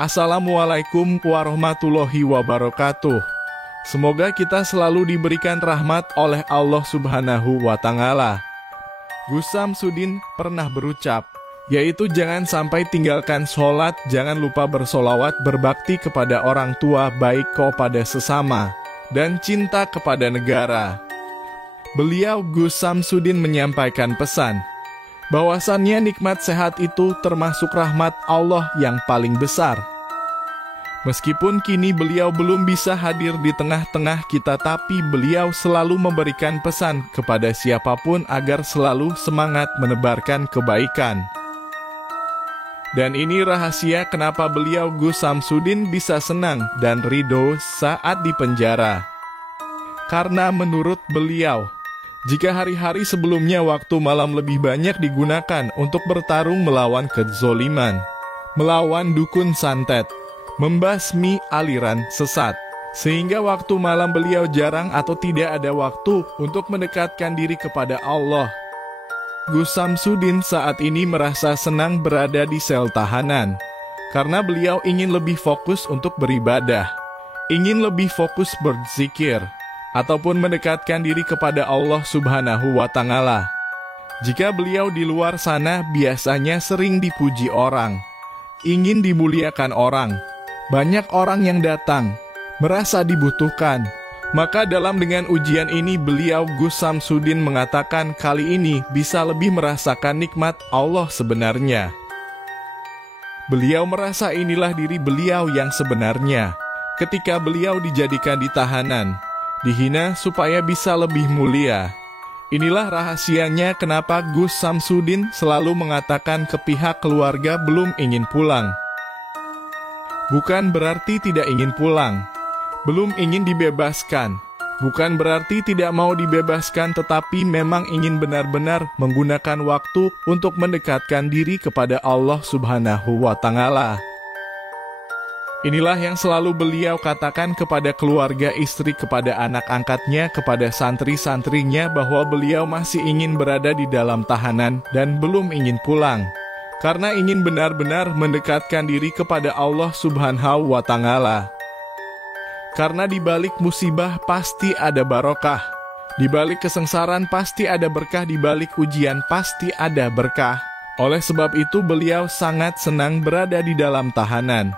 Assalamualaikum warahmatullahi wabarakatuh. Semoga kita selalu diberikan rahmat oleh Allah Subhanahu wa Ta'ala. Gus Samsudin pernah berucap, yaitu jangan sampai tinggalkan sholat, jangan lupa bersolawat, berbakti kepada orang tua, baik kepada sesama, dan cinta kepada negara. Beliau Gus Samsudin menyampaikan pesan, bahwasannya nikmat sehat itu termasuk rahmat Allah yang paling besar. Meskipun kini beliau belum bisa hadir di tengah-tengah kita, tapi beliau selalu memberikan pesan kepada siapapun agar selalu semangat menebarkan kebaikan. Dan ini rahasia kenapa beliau Gus Samsudin bisa senang dan ridho saat di penjara. Karena menurut beliau, jika hari-hari sebelumnya waktu malam lebih banyak digunakan untuk bertarung melawan kezoliman, melawan dukun santet, membasmi aliran sesat, sehingga waktu malam beliau jarang atau tidak ada waktu untuk mendekatkan diri kepada Allah. Gus Samsudin saat ini merasa senang berada di sel tahanan, karena beliau ingin lebih fokus untuk beribadah, ingin lebih fokus berzikir, ataupun mendekatkan diri kepada Allah Subhanahu wa Ta'ala. Jika beliau di luar sana biasanya sering dipuji orang, ingin dimuliakan orang, banyak orang yang datang, merasa dibutuhkan. Maka dengan ujian ini beliau Gus Samsudin mengatakan kali ini bisa lebih merasakan nikmat Allah sebenarnya. Beliau merasa inilah diri beliau yang sebenarnya. Ketika beliau dijadikan di tahanan, dihina supaya bisa lebih mulia. Inilah rahasianya kenapa Gus Samsudin selalu mengatakan ke pihak keluarga belum ingin pulang. Bukan berarti tidak ingin pulang, belum ingin dibebaskan. Bukan berarti tidak mau dibebaskan, tetapi memang ingin benar-benar menggunakan waktu untuk mendekatkan diri kepada Allah Subhanahu wa Ta'ala. Inilah yang selalu beliau katakan kepada keluarga, istri, kepada anak angkatnya, kepada santri-santrinya, bahwa beliau masih ingin berada di dalam tahanan dan belum ingin pulang. Karena ingin benar-benar mendekatkan diri kepada Allah Subhanahu wa Ta'ala. Karena di balik musibah pasti ada barokah, di balik kesengsaraan pasti ada berkah, di balik ujian pasti ada berkah. Oleh sebab itu beliau sangat senang berada di dalam tahanan.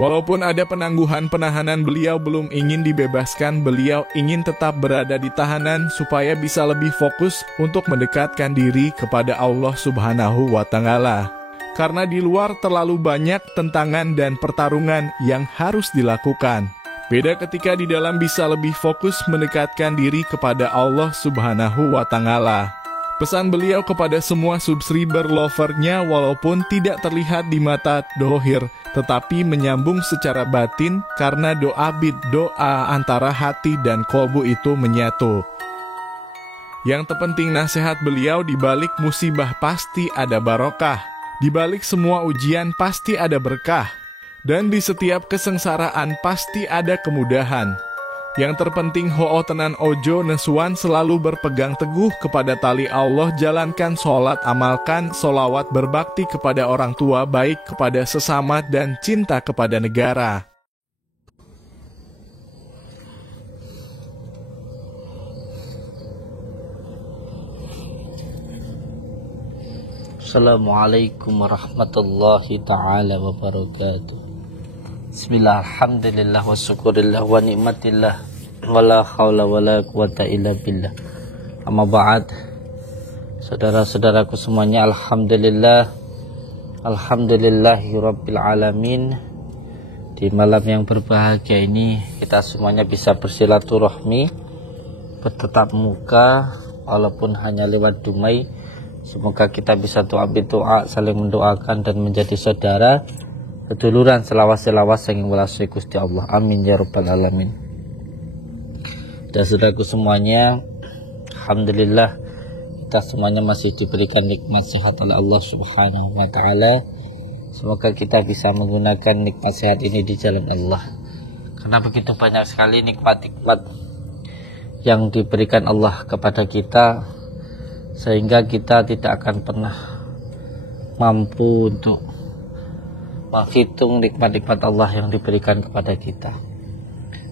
Walaupun ada penangguhan penahanan, beliau belum ingin dibebaskan, beliau ingin tetap berada di tahanan supaya bisa lebih fokus untuk mendekatkan diri kepada Allah Subhanahu wa Ta'ala. Karena di luar terlalu banyak tentangan dan pertarungan yang harus dilakukan. Beda ketika di dalam bisa lebih fokus mendekatkan diri kepada Allah Subhanahu wa Ta'ala. Pesan beliau kepada semua subscriber lovernya, walaupun tidak terlihat di mata dohir, tetapi menyambung secara batin karena doa doa antara hati dan kolbu itu menyatu. Yang terpenting nasihat beliau, di balik musibah pasti ada barokah, di balik semua ujian pasti ada berkah, dan di setiap kesengsaraan pasti ada kemudahan. Yang terpenting ho'o tenan ojo nesuan, selalu berpegang teguh kepada tali Allah, jalankan sholat, amalkan solawat, berbakti kepada orang tua, baik kepada sesama, dan cinta kepada negara. Assalamualaikum warahmatullahi ta'ala wabarakatuh. Bismillah, alhamdulillah, wa syukurillah, wa ni'matillah, wa la hawla wa la quwata illa billah. Amma ba'd. Saudara-saudaraku semuanya, alhamdulillah, alhamdulillahi rabbil alamin. Di malam yang berbahagia ini kita semuanya bisa bersilaturahmi, bertatap muka, walaupun hanya lewat dumai. Semoga kita bisa doa, saling mendoakan dan menjadi saudara, keduluran selawas-selawas saking welasih Gusti Allah. Amin ya rabbal alamin. Dan saudaraku semuanya, alhamdulillah kita semuanya masih diberikan nikmat sehat oleh Allah Subhanahu wa Ta'ala. Semoga kita bisa menggunakan nikmat sehat ini di jalan Allah. Karena begitu banyak sekali nikmat-nikmat yang diberikan Allah kepada kita, sehingga kita tidak akan pernah mampu untuk menghitung nikmat-nikmat Allah yang diberikan kepada kita.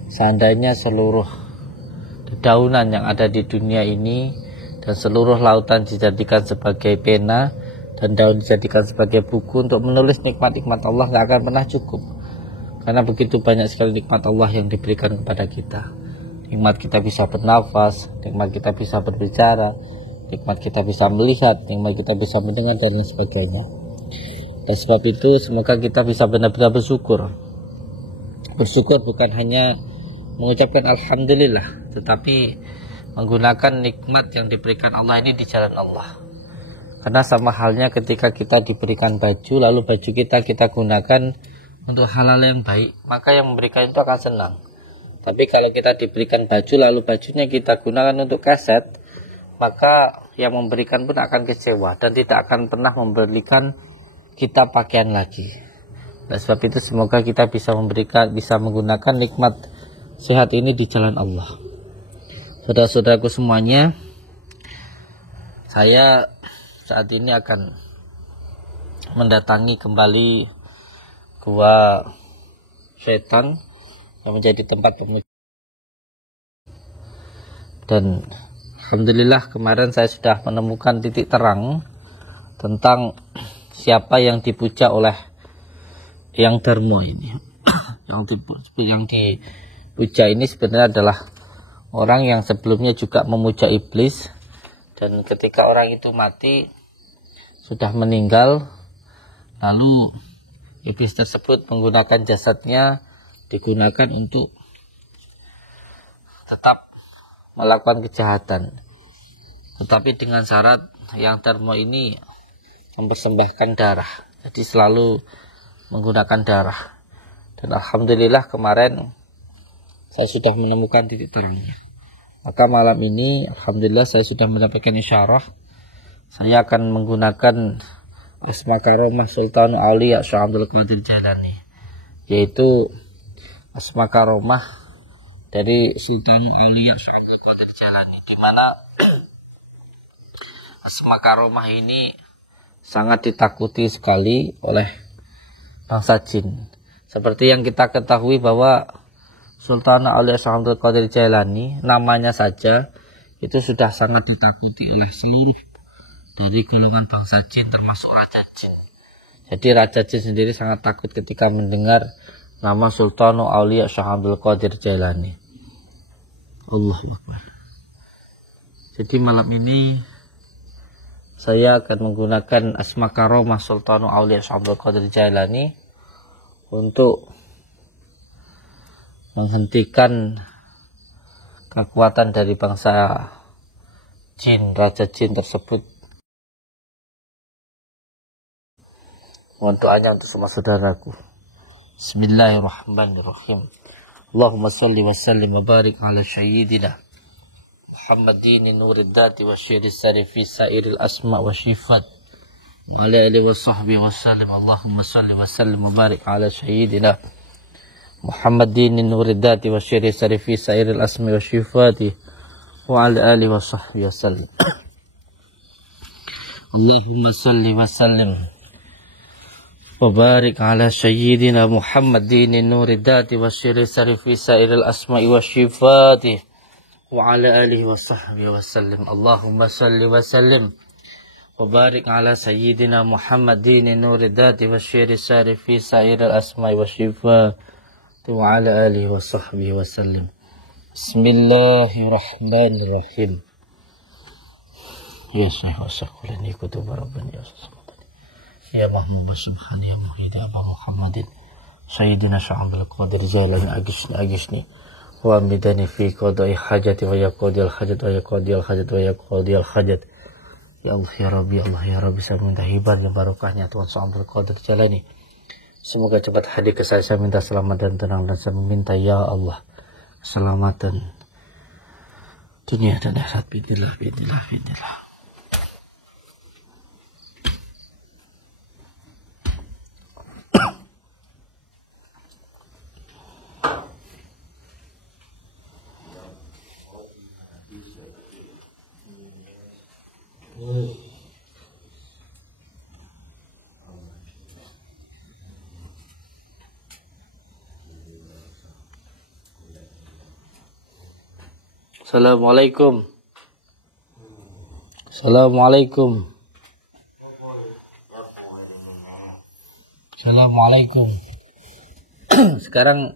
Seandainya seluruh dedaunan yang ada di dunia ini dan seluruh lautan dijadikan sebagai pena dan daun dijadikan sebagai buku untuk menulis nikmat-nikmat Allah, nggak akan pernah cukup. Karena begitu banyak sekali nikmat Allah yang diberikan kepada kita. Nikmat kita bisa bernafas, nikmat kita bisa berbicara, nikmat kita bisa melihat, nikmat kita bisa mendengar, dan lain sebagainya. Dan sebab itu semoga kita bisa benar-benar bersyukur. Bersyukur bukan hanya mengucapkan alhamdulillah, tetapi menggunakan nikmat yang diberikan Allah ini di jalan Allah. Karena sama halnya ketika kita diberikan baju, lalu baju kita gunakan untuk hal-hal yang baik, maka yang memberikan itu akan senang. Tapi kalau kita diberikan baju, lalu bajunya kita gunakan untuk kaset, maka yang memberikan pun akan kecewa dan tidak akan pernah memberikan kita pakaian lagi. Oleh sebab itu semoga kita bisa menggunakan nikmat sehat ini di jalan Allah. Saudara-saudaraku semuanya, saya saat ini akan mendatangi kembali gua setan yang menjadi tempat pemuja. Dan alhamdulillah kemarin saya sudah menemukan titik terang tentang siapa yang dipuja oleh yang Dharma ini. yang dipuja ini sebenarnya adalah orang yang sebelumnya juga memuja iblis, dan ketika orang itu mati, sudah meninggal, lalu iblis tersebut menggunakan jasadnya digunakan untuk tetap melakukan kejahatan, tetapi dengan syarat yang Dharma ini mempersembahkan darah, jadi selalu menggunakan darah. Dan alhamdulillah kemarin saya sudah menemukan titik terangnya. Maka malam ini alhamdulillah saya sudah mendapatkan isyarah, saya akan menggunakan asma karomah Sultan Aulia Syekh Abdul Qadir Jailani, yaitu asma karomah dari Sultan Aulia Syekh Abdul Qadir Jailani, di mana asma karomah ini sangat ditakuti sekali oleh bangsa jin. Seperti yang kita ketahui bahwa Sultan Aulia Syekh Abdul Qadir Jailani namanya saja itu sudah sangat ditakuti oleh seluruh dari golongan bangsa jin, termasuk raja jin. Jadi raja jin sendiri sangat takut ketika mendengar nama Sultan Aulia Syekh Abdul Qadir Jailani. Allahu Akbar. Jadi malam ini saya akan menggunakan asma karomah Sultan Aulia Syekh Abdul Qadir Jailani untuk menghentikan kekuatan dari bangsa jin, raja jin tersebut. Mohon doanya untuk semua saudaraku. Bismillahirrahmanirrahim. Allahumma salli wa sallim wa barik ala sayyidina Muhammadin nurid dati wa syiris sarifi sairil asma wa syifat wa ala alihi wa sahbihi wa sallim. Allahumma salli wa sallim wa barik ala sayyidina Muhammadin nurid dati wa syiris sarifi sairil asma wa syifati wa ala alihi wa sahbihi wa sallim. Allahumma salli wa sallim وبارك على سيدنا محمد دين النور الذات والسر السر في سائر الأسماء والصفات وعلى آله وصحبه وسلم. اللهم صل وسلم وبارك على سيدنا محمد دين النور الذات والسر السر في سائر الأسماء والصفات وعلى آله وصحبه وسلم. بسم الله الرحمن الرحيم. يا شيخ وسكولني كتب ربنا يا Ya Mahmud Subhan ya Muhyiddin Aba Muhammadin Sayyidina Syekh Abdul Qadir Jailani agishni wa amidani fi qada'i hajati wa yaqdi al hajat wa yaqdi al hajat wa yaqdi al hajat. Ya Allah ya Rabbi saya minta hibar dan barokahnya Tuhan Syekh Abdul Qadir Jailani. Semoga cepat hadir ke saya minta selamat dan tenang, dan saya meminta ya Allah keselamatan dunia dan akhirat. Bismillah. Assalamualaikum. Assalamualaikum. Assalamualaikum. Sekarang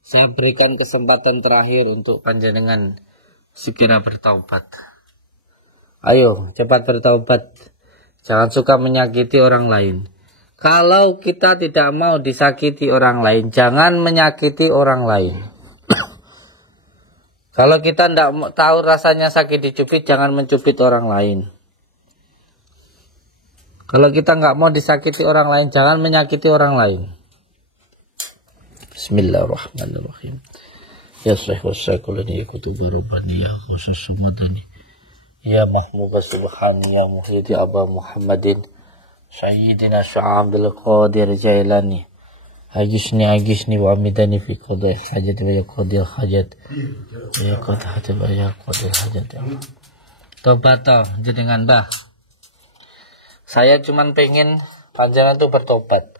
saya berikan kesempatan terakhir untuk panjenengan segera bertaubat. Ayo, cepat bertaubat. Jangan suka menyakiti orang lain. Kalau kita tidak mau disakiti orang lain, jangan menyakiti orang lain. Kalau kita tidak tahu rasanya sakit dicubit, jangan mencubit orang lain. Kalau kita nggak mau disakiti orang lain, jangan menyakiti orang lain. Bismillahirrahmanirrahim. Ya sahih wasakulani kutubarubani ya khusus sumadani. Ya mahmubah subhani ya muhyidi Aba Muhammadin Sayyidina Sya'abdul Qadir Jailani. Agisni wa amidani fi qadai hajat wa ya qadir hajat. Ya qad hajat wa ya qadir hajat. Tobat jenengan Mbah. Saya cuman pengen panjenengan tuh bertobat.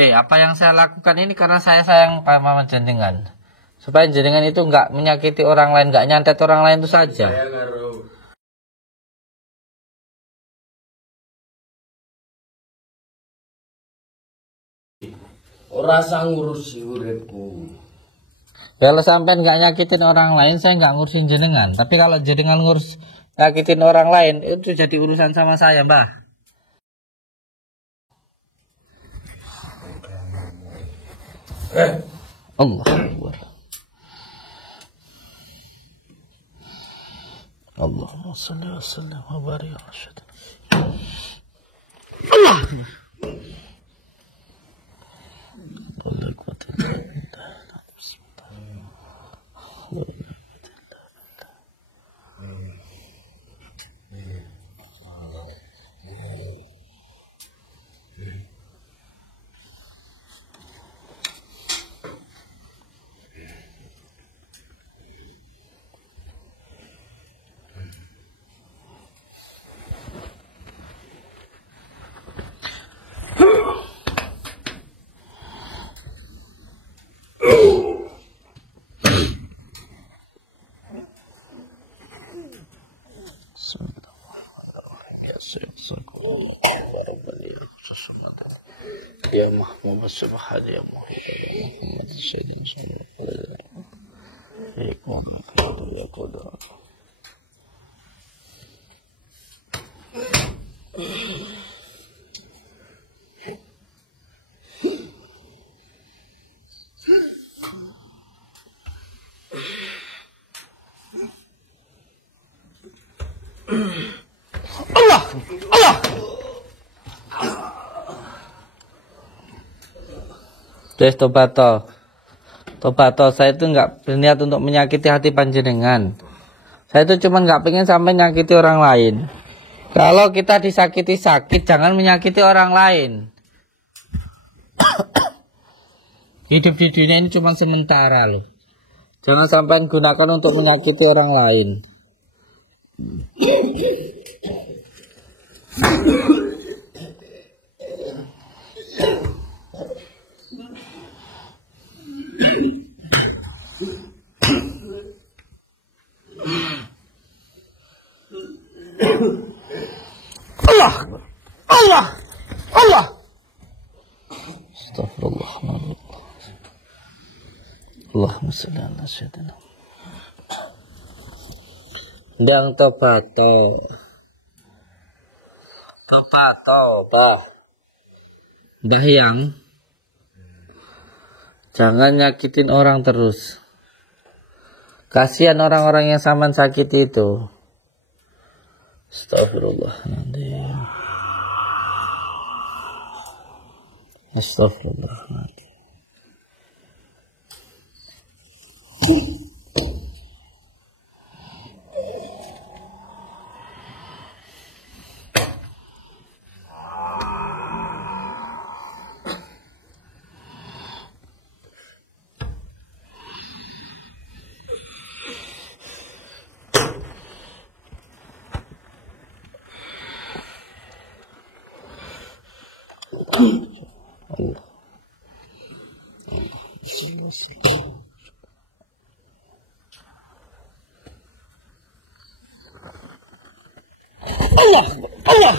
Apa yang saya lakukan ini karena saya sayang sama jenengan. Supaya jenengan itu enggak menyakiti orang lain, enggak nyantet orang lain itu saja. Ora sang ngurusi uripku. Kalau sampai nggak nyakitin orang lain, saya nggak ngurusin jenengan. Tapi kalau jenengan ngurus nyakitin orang lain, itu jadi urusan sama saya, Mbah. Allah Akbar. Allahumma shalli wa sallim wa barik ala sayyidina. Allah Akbar. Ya mahmud subhan ya Muhammad sayyidina sallallahu alaihi wasallam ya qadar. Allah Tobato, saya itu nggak berniat untuk menyakiti hati panjenengan. Saya itu cuma nggak pengen sampai nyakiti orang lain. Kalau kita disakiti sakit, jangan menyakiti orang lain. Hidup di dunia ini cuma sementara loh. Jangan sampai gunakan untuk menyakiti orang lain. Allah. Astagfirullah. Allahumma shalli ala sayyidina. Yang tobato, Mbah Yang, jangan nyakitin orang terus. Kasihan orang-orang yang sampean sakiti itu. Astagfirullahaladzim. Astagfirullahaladzim. Allah. Allah, Allah.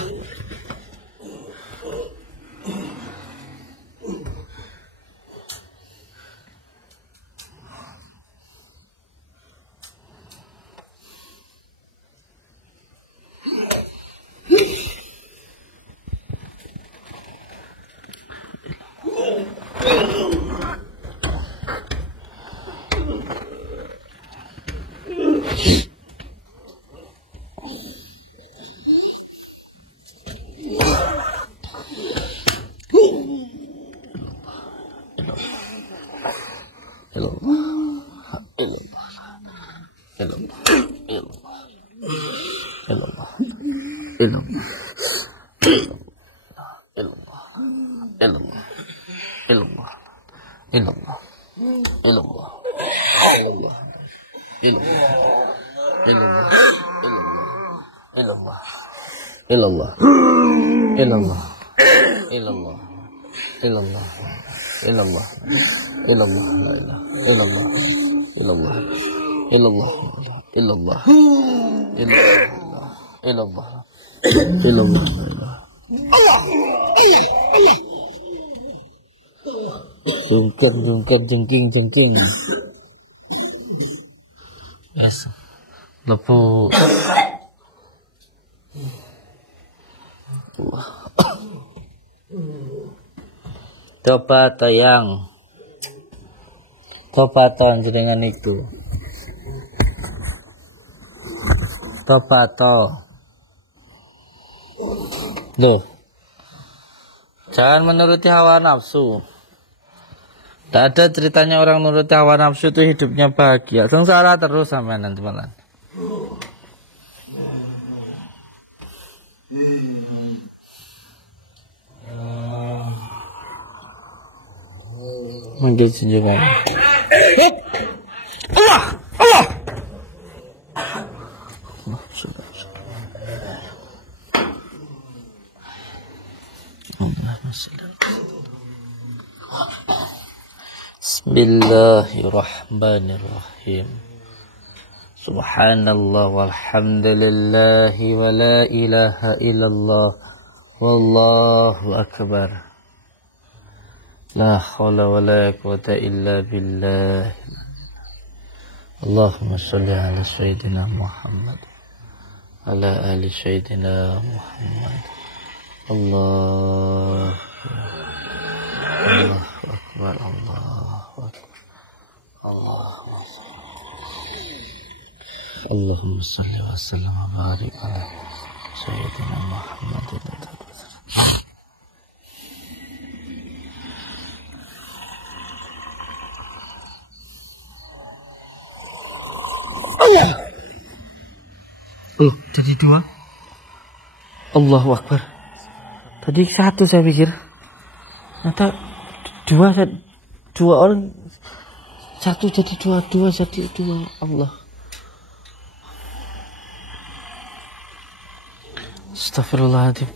Jengking. Yes. Lepu. Coba tayang. Coba ton dengan itu. Coba to. Loh. Jangan menuruti hawa nafsu. Tak ada ceritanya orang nuruti hawa nafsu itu hidupnya bahagia. Sengsara terus sampai nanti malam. Mungkin juga. Allah, Allah. Allah sudah. Bismillahirrahmanirrahim. Subhanallah walhamdulillah wa la ilaha illallah wallahu akbar. La haula wa la quwwata illa billah. Allahumma shalli ala sayyidina Muhammad ala ali sayyidina Muhammad. Allah akbar, Allahu akbar. Allahumma salli wa sallim wa barik ala sayyidina Muhammad. Allah. Jadi dua. Allahu akbar. Tadi satu saya pikir. Ternyata dua orang. Satu jadi dua jadi dua. Allah. Astagfirullahaladzim.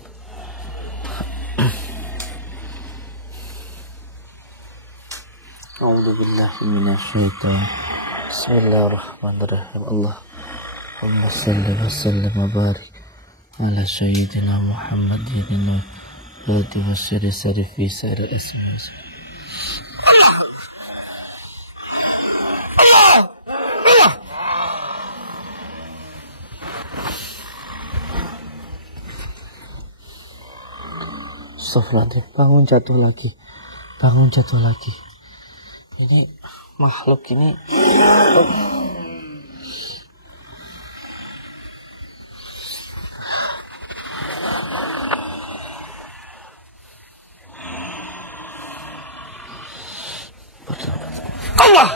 A'udzubillahi minasyaitonir. Bismillahirrahmanirrahim. Allahumma shalli wa sallim wa barik ala sayyidina Muhammadin wa alihi wa sahbihi fi sari asmi. Astagfirullahaladzim. Bangun jatuh lagi. Ini makhluk ini. Allah.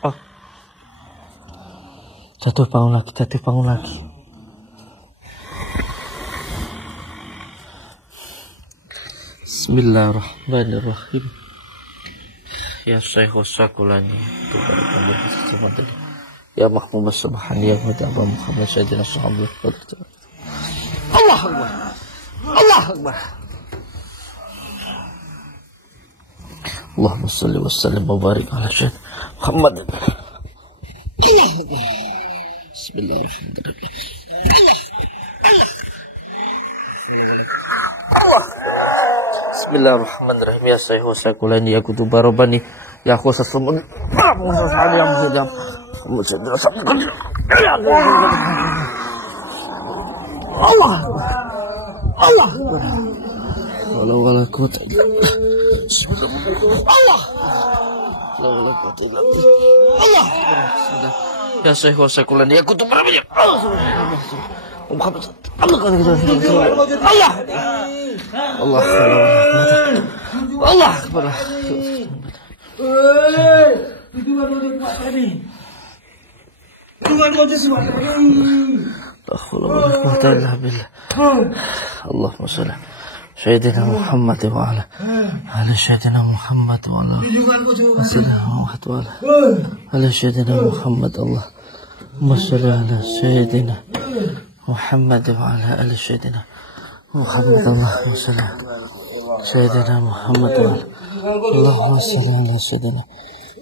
Oh. Jatuh bangun lagi. Bismillahirrahmanirrahim. Ya Syekh Sakulani, ya Mahmud Subhan, ya Muhammad Sayyidina Sahabah. Allah Akbar. Allahumma salli wa sallim wa barik ala sayyidina Muhammad. Bismillahirrahmanirrahim. Bismillahirrahmanirrahim. Ya Syekh Sakulani ya kutu barobani ya khusus semua. Allah. Allah. Wala quwwata illa billah. Allah. Wala quwwata illa billah. Allah. Ya Syekh Sakulani ya kutu barobani. Allah. Allah akbar. Itu baru kuat tadi. Tuhan kau sesuatu. Allahumma salli Sayyidina Muhammad wa ala ala Sayyidina Muhammad wa ala ala Sayyidina Muhammad. Allahumma salli ala Sayyidina Muhammad wa ala ala Sayyidina Muhammad. Allahumma salli Sayyidina Muhammad wa ala Allahumma salli ala Sayyidina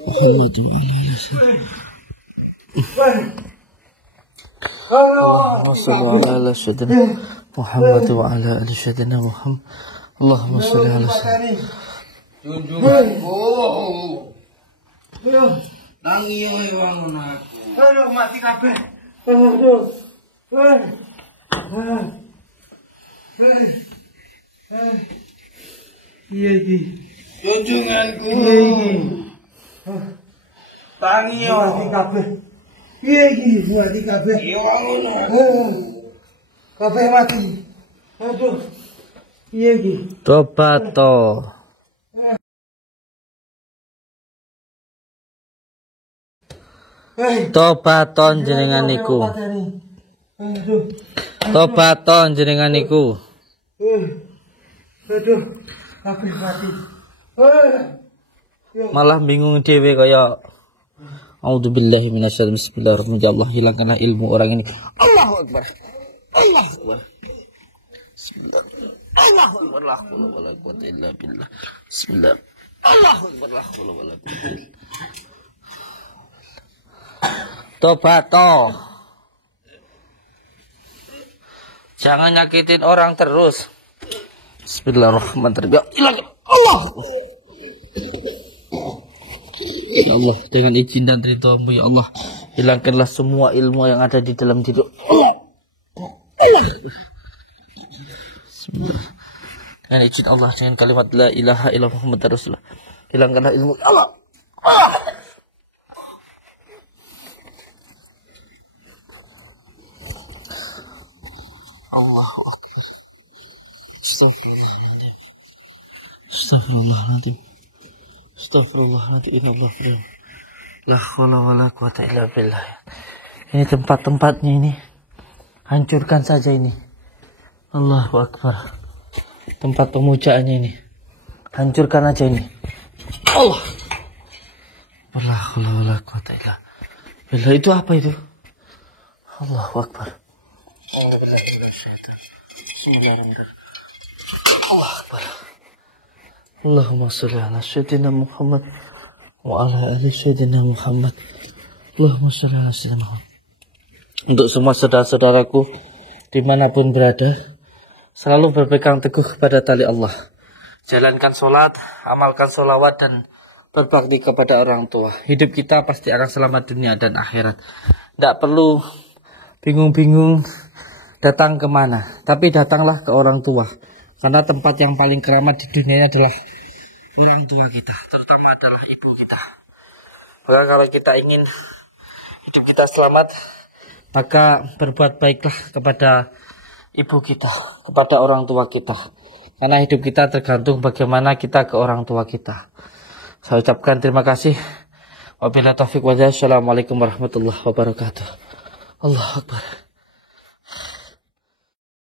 Muhammad wa ala Allahumma salli ala Sayyidina Muhammad wa ala ali Sayyidina Muhammad. Allahumma salli ala Sayyidina Junjunganku. Tangi oi wangun aku. Aduh mati kabeh. Aduh. Iya iki. Junjunganku. Iya iki. Tangi mati kabeh. Iya iki mati kabeh. Iya wangun aku. Kabeh mati. Aduh. Iya iki. Tobato. Tobaton jenengan niku. Tobaton jenengan niku. Aduh. Kabeh mati. Malah bingung dhewe kaya A'udzubillahi minasyaitonir rajim. Bismillahirrahmanirrahim. Allah hilangkanlah ilmu orang ini. Allahu akbar. Allahu akbar. Bismillah. Allahu akbar. La haula wala quwwata illa billah. Bismillah. Allahu akbar. La haula wala quwwata illa billah. Tobato. Jangan nyakitin orang terus. Bismillahirrahmanirrahim. Ya Allah. Ya Allah, dengan izin dan ridho-Mu ya Allah, hilangkanlah semua ilmu yang ada di dalam diri. Allah. Bismillah. Dengan izin Allah, dengan kalimat la ilaha illallah Muhammadur Rasulullah, hilangkanlah ilmu Allah. Allahu akbar. Astagfirullahaladzim. Astagfirullahaladzim. Astagfirullahaladzim. Inallah firman. La haula wala quwata illa billah. Ini tempat-tempatnya ini. Hancurkan saja ini. Allahu akbar. Tempat pemujaannya ini. Hancurkan aja ini. Allah. La haula wala quwata illa billah. Itu apa itu? Allahu akbar. Bismillahirrahmanirrahim. Allah akbar. Allahumma sholli ala sayyidina Muhammad wa ala ali sayyidina Muhammad. Allahumma sholli ala sayyidina Muhammad. Untuk semua saudara-saudaraku dimanapun berada, selalu berpegang teguh kepada tali Allah. Jalankan sholat, amalkan sholawat dan berbakti kepada orang tua. Hidup kita pasti akan selamat dunia dan akhirat. Tidak perlu bingung-bingung datang kemana, tapi datanglah ke orang tua, karena tempat yang paling keramat di dunia adalah orang tua kita, terutama adalah ibu kita. Maka kalau kita ingin hidup kita selamat, maka berbuat baiklah kepada ibu kita, kepada orang tua kita, karena hidup kita tergantung bagaimana kita ke orang tua kita. Saya ucapkan terima kasih. Wabillahi taufiq wal hidayah. Assalamualaikum warahmatullahi wabarakatuh. Allahu akbar.